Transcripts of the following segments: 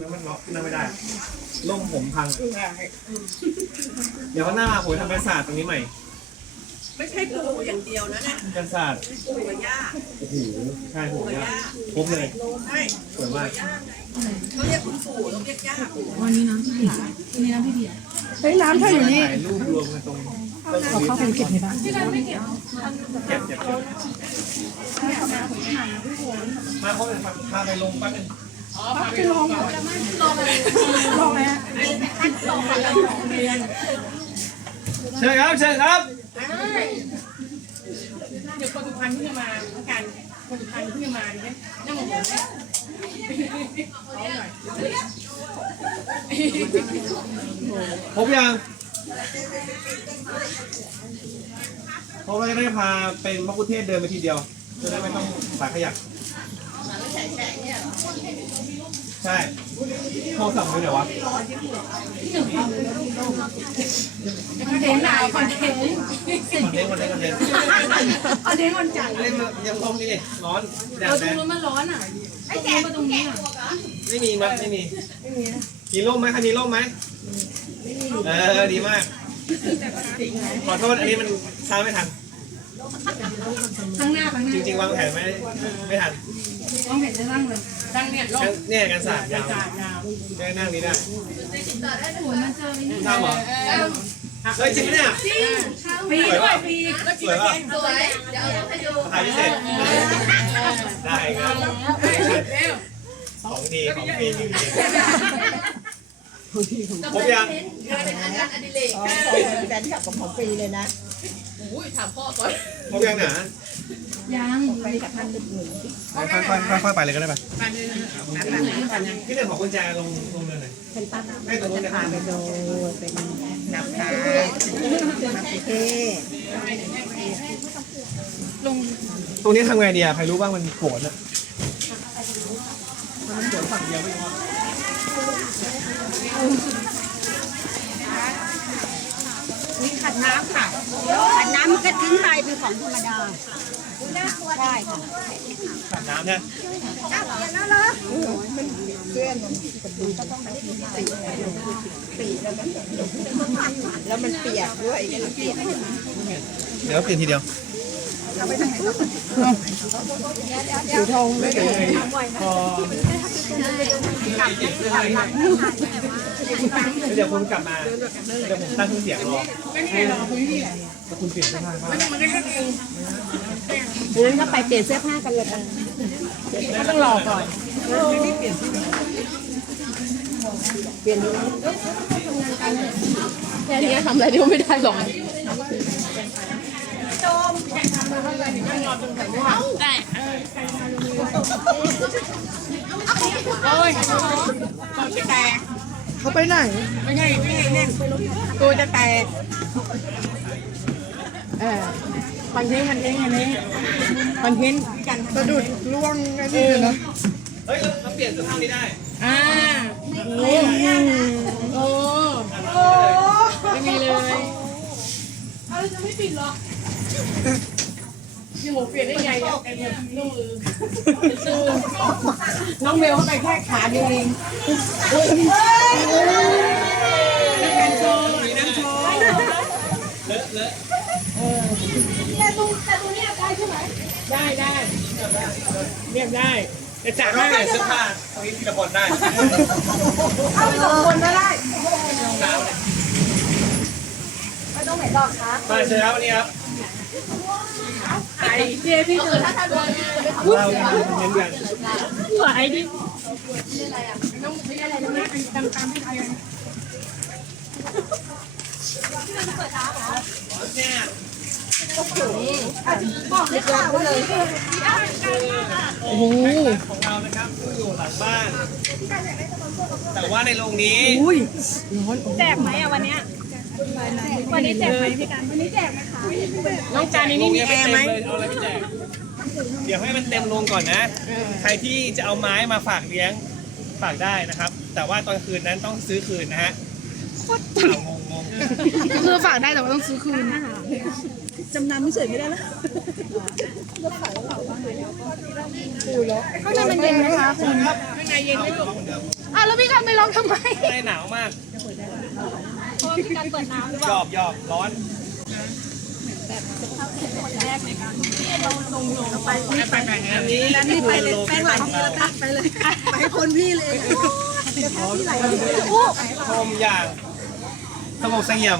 นั่งมันล็อกนั่งไม่ได้ล่มผมพัง เดี๋ยวเขาหน้ามาผมทำเป็นศาสตร์ตรงนี้ใหม่ไม่ใช่ปู่อย่างเดียวนะเนี่ยเป็นศาสตร์ปู่กับย่าโอ้โหใช่ผมเนี่ยครบเลยใช่สวยมากเขาเรียกคุณปู่ต้องเรียกย่าปู่วันนี้น้ำพี่เบียร์วันนี้น้ำพี่เบียร์เฮ้ยน้ำเธออยู่นี่ถ่ายรูปรวมกันตรงเอาเข้าไปเก็บในบ้านพี่น้ำไม่เก็บเก็บเก็บเก็บมาเขาเลยพาไปลงแป๊บนึง ไปลองเหรอลองไหมฮะเชิญครับเชิญครับเดี๋ยวคนสุพรรณเพิ่งจะมาต้องการคนสุพรรณเพิ่งจะมาดิเนี่ยนั่งหมดเลยครบยังครบแล้วจะได้พาเป็นมะกุเทศเดินไปทีเดียวจะได้ไม่ต้องสายขยัก ใช่โทรสั่งไปเดี๋ยววะคอนเทนต์หนาวคอนเทนต์คอนเทนต์คอนเทนต์คอนเทนต์เอาเด้งวันจันทร์เล่นมายังลมนี่ดิร้อนแดเราดตรแดงดนู้นมันร้อนอะไอ้แกมาตรงนี้อะไม่มีมั้ยไม่มีมีร่มไหมใครมีร่มไหมเออดีมาก ขอโทษอันนี้มันช้าไม่ทัน ข้างหน้าข้างหจน้าริงๆวางแผนไม่ไม่ทัน ต้องเห็นจะนั่งเลยนั่งเนี่ยลงเนี่ยกันศาสตร์ยาวจาดยาวได้นั่งนี้ได้โอ้ยมันเจอไอ้นี่ทำเหรอเฮ้ยจริงปะเนี่ยปีด้วยปีสวยป่ะสวย เดี๋ยวเอาให้ดูถ่ายพิเศษได้ครับของดีของดีจริงๆครบยังงานงานอดิเรกอ๋อแฟนคลับของของฟรีเลยนะอุ้ยถามพ่อก่อนครบยังหนา ยังไปกับท่านดึกหนึ่งค่อยๆค่อยๆไปเลยก็ได้ป่ะพี่เรื่องของกุญแจลงลงเรือนหน่อยเป็นป้าให้ตรงนู้นนะคพารับไปดูเป็นนับพานับเทตรงนี้ทำไงดีอะใครรู้บ้างมันโผล่อะมันโผล่ฝั่งเดียวไม่พอมีขัดน้ำค่ะขัดน้ำมันก็ทิ้งไปเป็นของธรรมดา ใช่ค่ะขัดน้ำเนี่ยเพื่อนมันก็ต้องปีปีแล้วมันแล้วมันเปียกด้วยเปียกเดี๋ยวเปลี่ยนทีเดียวถืองไม่เลยพอเดี๋ยวคุณกลับมา เดี๋ยวผมตั้งเครื่องเสียงรอใช่หรอพื้นแล้วคุณเปลี่ยนเสื้อผ้าบ้างมันก็แค่เอ งั้นก็ไปเปลี่ยนเสื้อผ้ากันเลยกันก็ต้องรอก่อน เปลี่ยนดูแค่นี้ทำอะไรเดียวไม่ได้หรอกได้โอ้ยก่อนจะแตกเขาไปไหน ไม่ใช่ไม่ใช่เนี่ยตัวจะแตกเออ คอนเทนต์คอนเทนต์อันนี้คอนเทนต์กันสะดุดล่วงไอ้นี่เลยนะเฮ้ยเราเปลี่ยนเสื้อผ้านี้ได้ อ่าโอ้โอ้โอ้ไม่มีเลยเอาจะไม่ปิดหรอพี่หมูเปลี่ยนได้ไงเนี่ยไอ้เนี่ยนิ้วมือน้องเบลเข้าไปแค่ขาเดียวเองนั่นการโชว์นั่นโชว์เลอะเลอะ ได้ได้ เรียบได้แต่จากก็หน้าเปลี่ยนเสื้อผ้าตรงนี้ทีละคนได้เอาไปสองคนก็ได้ห้องน้ำเนี่ยไปตรงไหนต่อคะมาเชิญครับวันนี้ครับไอ้เจ๊พี่เจอเราเน้นกันหัวไอ้ดิน้องไม่อะไรนะตามตามที่ใครเนี่ย โอ้โหของเรานะครับซึ่งอยู่หลังบ้าน แต่ว่าในโรงนี้แจกไหมอะวันเนี้ยวันนี้แจกไหมพี่การวันนี้แจกไหมคะน้องจานนี้นี่มีแอร์ไหมเอาอะไรไปแจกเดี๋ยวให้มันเต็มโรงก่อนนะ ใครที่จะเอาไม้มาฝากเลี้ยงฝากได้นะครับ แต่ว่าตอนคืนนั้นต้องซื้อคืนนะฮะเอางงงคือฝากได้แต่ว่าต้องซื้อคืน จำนำไม่เฉยไม่ได้นะข้างในมันเย็นไหมคะคุณข้างในเย็นไหมลูกอะแล้วพี่กันไปร้องทำไมข้างในหนาวมากเพราะว่าพี่กันเปิดน้ำหรือเปยล่าอบยอบร้อนคนแรกในการที่เราลงลงไปอันนี้นี่ไปเลยแป้งหลังที่เราไปเลย ไปให้คนพี่เลย ชมอย่างสงบเสงี่ยม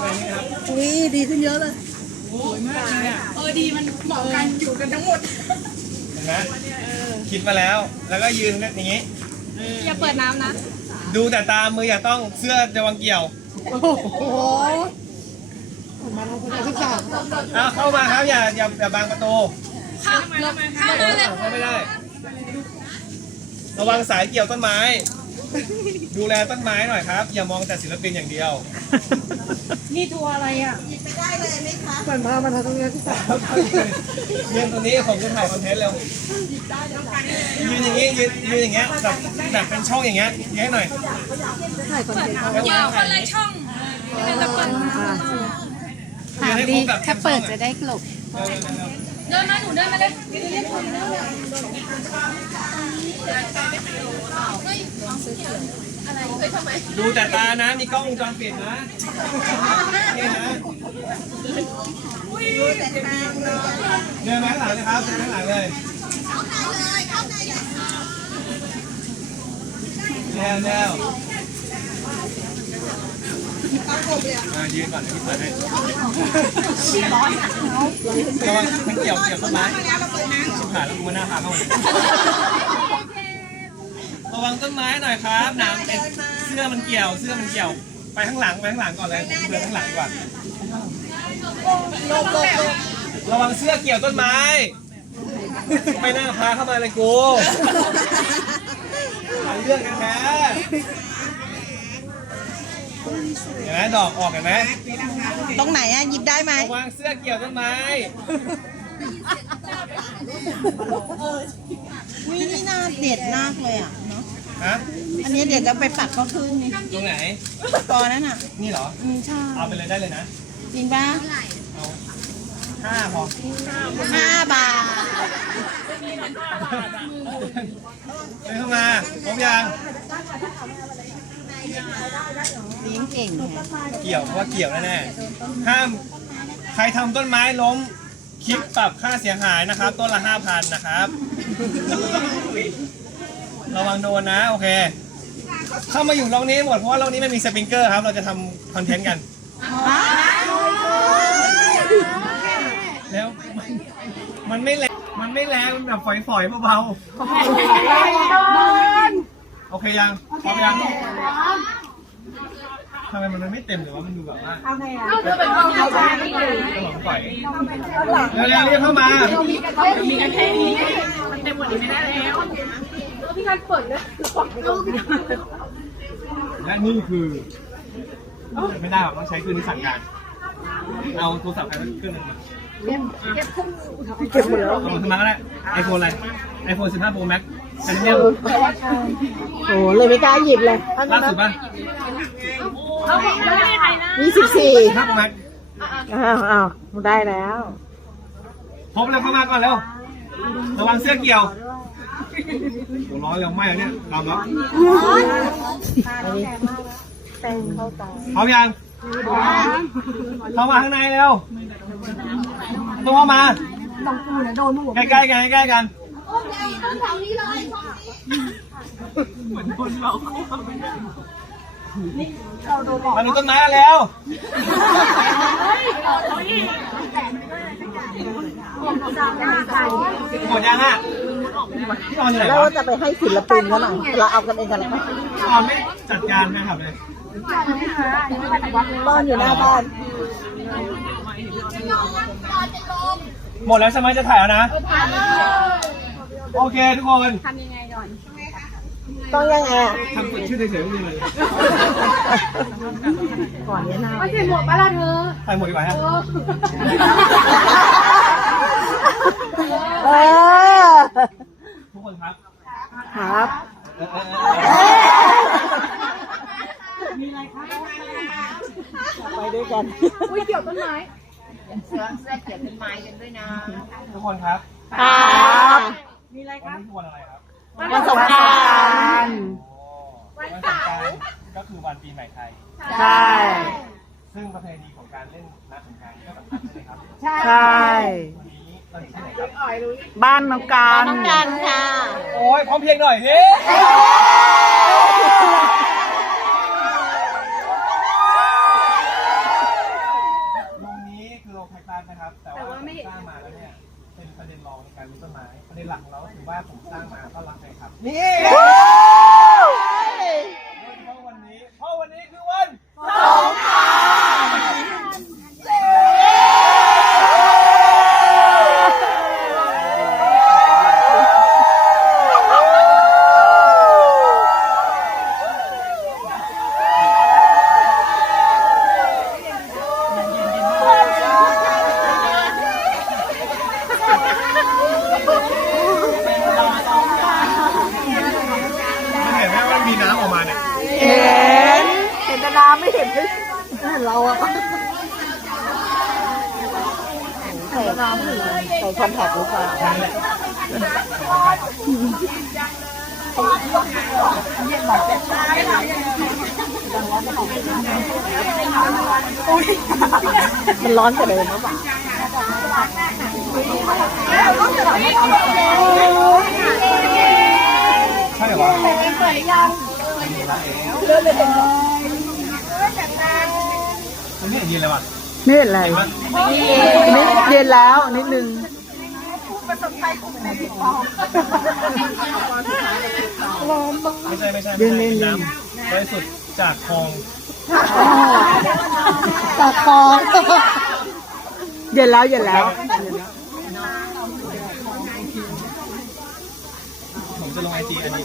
เรียกอะไรนี่ครับอุ้ยดีขึ้นเยอะเลยเออดีมันเหมาะกันอยู่กันทั้งหมดเห็นไหมคิดมาแล้ว แล้วก็ยืนอย่างนี้ อย่าเปิดน้ำนะ ดูแต่ตา มืออย่าต้องเสื้อจะวังเกี่ยว โอ้โหมาทำคนที่สามเอาเข้ามาครับอย่าอย่าอย่าบังประตูเข้าเข้ามาเลย เข้าไม่ได้ ระวังสายเกี่ยวต้นไม้ ดูแลต้นไม้หน่อยครับ อย่ามองแต่ศิลปินอย่างเดียว นี่ทัวร์อะไรอะเหมือนพามาทำตรงนี้ที่สามยืนตรงนี้ผมจะถ่ายคอนเทนต์เร็วยืนอย่างนี้ยืนยืนอย่างเงี้ยแบบแบบเป็นช่องอย่างเงี้ยยืนให้หน่อยถ่ายคอนเทนต์เขาเกี่ยวคนละช่องพี่กันจะเปิดน้ยืนให้ครบแบบถ้าเปิดจะได้กลบำเดินมาหนูเดินมาเลย ดูแต่ตานะ มีกล้องวงจรปิดนะนี่นะเดินมาข้างหลังเลยครับเดินมาข้างหลังเลยแนวแนวอ่ายืนก่อนเดี๋ยวพี่เปิดให้ระวังมันเกี่ยวเกี่ยวต้นไม้ชิบหายแล้วกูมาหน้าพาเข้ามา ต้นไม้หน่อยครับหนามเอ็ดเสื้อมันเกี่ยว เสื้อมันเกี่ยว ไปข้างหลังไปข้างหลังก่อนเลยเดินข้างหลังก่อนระวังเสื้อเกี่ยวต้นไม้ ไม่น่าพาเข้ามาเลยกูหาเรื่องกันแท้เห็นไหมดอกออกเห็นไหมตรงไหนอะหยิบได้ไหมระวังเสื้อเกี่ยวต้นไม้อุ้ยนี่น่าเด็ดมากเลยอะเนาะ ฮะอันนี้เดี๋ยวจะไปปักก็ขึ้นนี่ตรงไหนตอนนั้นอะ นี่เหรอ อืมใช่เอาไปเลยได้เลยนะ จริงปะเอาห้าพอห้าบาทเดินเข้ามาพร้อมยังเลี้ยงเก่งแฮะเกี่ยวเพราะว่าเกี่ยวแน่ๆห้ามใครทำต้นไม้ล้มคิดปรับค่าเสียหายนะครับ ต้นละห้าพันนะครับ ระวังโดนนะ โอเค เข้ามาอยู่ล็อกนี้หมดเพราะว่าล็อกนี้ไม่มีสปริงเกอร์ครับ เราจะทำคอนเทนต์กัน แล้วมันมันไม่แรงมันไม่แรงมันแบบฝอยๆเบาๆโอเคยังพร้อมยังทำไมมันไม่เต็มหรือว่ามันดูแบบว่าเธอเป็นคนเข้าใจขนมฝอยเร็วๆรีบเข้ามา มีกันแค่นี้มันเต็มหมดนี้ไม่ได้แล้ว พี่กันเปิดเลยและนี่คือไม่ได้หรอกต้องใช้เครื่องนี้สั่งการเอาโทรศัพท์ใครสักเครื่องหนึงมาเก็บหมดแล้วเอาขึ้นมาก็ได้ไอโฟนอะไรไอโฟน15 Pro Max เป็นเรื่องโอ้เลยไม่กล้าหยิบเลยล่าสุดป่ะเอาของได้ใครนะยี่สิบสี่15 Pro Max อ้าวอ้าวได้แล้วพบแล้วเข้ามาก่อนเร็วระวังเสื้อเกี่ยว โอ้ร้อนแล้วไหม้แล้วเนี่ยลำแล้วพร้อมยังเข้ามาข้างในเร็วต้องเข้ามาใกล้ๆกันใกล้ๆกันมาดูต้นไม้กันแล้วหมดยังอะ พี่ออนอยู่ไหนแล้ววะจะไปให้ศิลปินเขาหน่อยเราเอากันเองกันแล้วพี่ออนไม่จัดการไม่ทำเลยบ้านอยู่หน้าบ้าน หมดแล้วใช่ไหมจะถ่ายแล้วนะ โอเคทุกคนต้องยังไงอะทำสดชื่นเฉยๆไม่มีอะไรเลยก่อนเนี้ยนะไม่ใส่หมวกปะล่ะเธอถ่ายหมดดีกว่าฮะเออทุก คนครับ ครับ มีอะไรครับ ไปด้วยกัน อุ้ยเกี่ยวต้นไม้เสื้อเสื้อเกี่ยวต้นไม้กันด้วยนะ ทุกคนครับ ครับ มีอะไรครับวันนี้วันอะไรครับ วันสงกรานต์วันสงกรานต์ก็คือวันปีใหม่ไทย ใช่ซึ่งประเพณีของการเล่นน้ำสงกรานต์ก็สำคัญใช่ไหมครับ ใช่ บบ้านน้องการน้องการค่ะ โอ้ยพร้อมเพรียงหน่อยสิโรงนี้คือโรงแคคตัสนะครับ แต่ว่าผมสร้างมาแล้วเนี่ย เป็นประเด็นรองในการรู้ต้นไม้ประเด็นหลักของเราก็คือว่าผมสร้างมาต้อนรับแฟนคลับ นี่เพราะวันนี้ เพราะวันนี้คือวันมันเห็นไหมว่ามันมีน้ำออกมาเนี่ย เห็น เห็นแต่น้ำไม่ เห็นไม่เห็นเราอะใส่น้ำใส่คอนแทคหรือเปล่ามันร้อนกว่าเดิมหรือเปล่าใช่เหรอวะมันไม่เห็น ยินเลยว่ะไม่เห็นอะไรนิดเย็นแล้วนิดนึงไม่ใช่ไม่ใช่ไม่ใช่เป็นน้ำบริสุทธิ์จากคลองตาคอเย็นแล้วเย็นแล้วผมจะลงไอจีอันนี้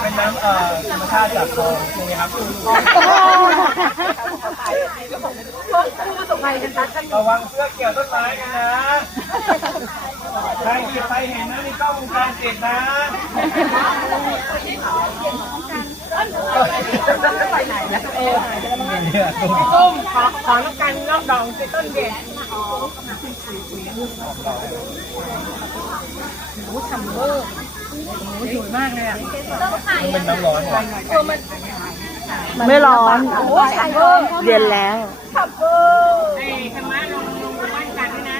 เป็นน้ำเอ่อธรรมชาติจากคลองใช่ไหมครับระวังเสื้อเกี่ยวต้นไม้กันนะ ใครหยิบใครเห็นนะมีกล้องวงจรปิดนะไปไหนแล้วเออต้มขอขอน้ำกันรอบดองสิต้นเย็นโอ้ทำเวอร์โอ้สวยมากเลยอะมันเป็นน้ำร้อนเหรอไม่ร้อนเย็นแล้วไอ้ธรรมะลงลงบ้านกันด้วยนะ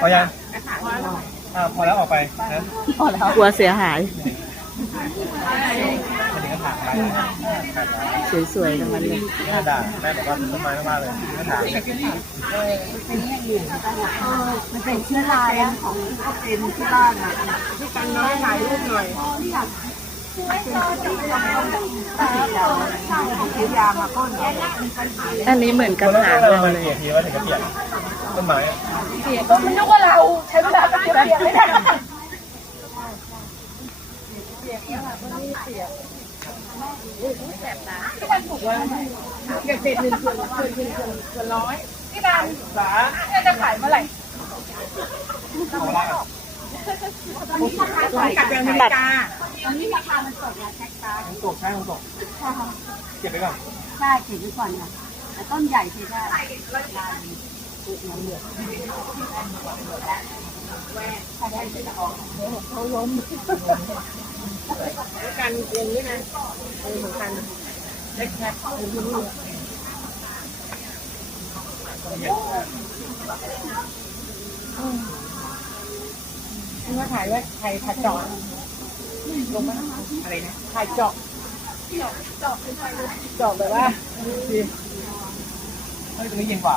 พอยังอ่าพอแล้วออกไปนะกลัวเสียหายมันถึงกระถางไปสวยๆทั้งนั้นเลยแม่ด่าแม่บอกว่าต้นไม้มากๆเลยกระถางมันเป็นเชื้อราของก็เป็นที่บ้านอะพี่กันน้อยถ่ายรูปหน่อยซื้อยามาพ่นอันนี้เหมือนกระถางเราเราเลเลยยเกลียดทีว่าถึงกระเปียก ต้นไม้อะมันนึกว่าเราใช้เวลาตั้งเยอะไม่ได้เก็บเศษหนึ่งส่วนส่วนหนึ่งส่วนส่วนร้อยพี่ดันสาจะขายเมื่อไหร่เอาละกับเดือนนาฬิกาของตกใช่ของตกเก็บไปก่อนใช่เก็บไว้ก่อนนะแต่ต้นใหญ่ใช่ได้ ล้มแล้วกันเองด้วยนะเออเหมือนกันเล็กแค่นี่ว่าถ่ายไว้ถ่ายถ่ายจาะลงมาอะไรนะถ่ายจาะเจาะเจาะแบบว่าดีเฮ้ยตรงนี้เย็นกว่า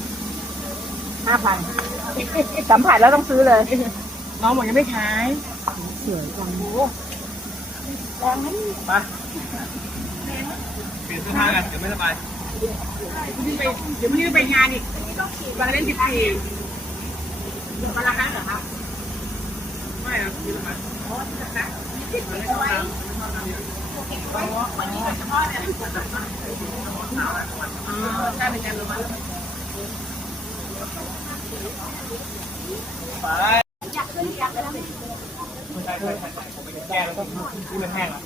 าพันสัมผัสแล้วต้องซื้อเลย น้องบอกยังไม่ขายมาเปลี่ยนเสื้อผ้ากันเดี๋ยวไม่สบายเดี๋ยวพรุ่งนี้ไปงานอีกวันเล่นสิบสี่วันละครั้งเหรอคะไม่ครับคือทำไมไปอยากขึ้นอยากไปแล้ว ใช่ใช่ใช่ใช่ผมไปแก้แล้วก็ที่มันแห้งแล้ว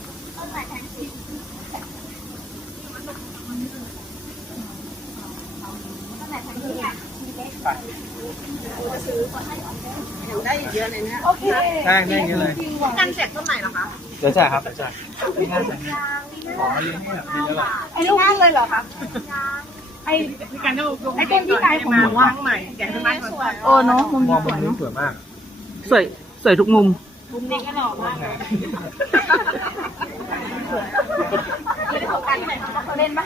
ได้อีกเยอะเลยเนี่ยได้ได้เยอะเลยกันแจกต้นไหนเหรอคะเดี๋ยวจ่ายครับเดี๋ยวจ่ายไม่น่าจ่ายขอมาเลี้ยงให้แบบเยอะๆหรอกไอ้ลูกนั่นเลยเหรอคะ ไอ้พี่การต้องไอ้ต้นที่กายของหนูอะใหม่แกะต้นไม้ก่อน โอ้เนาะมุมมนี้องสมุวมยนี้เนาะสวยมาก สวยสวยทุกมุม มุมนี้ก็หล่อมากเล่นปะ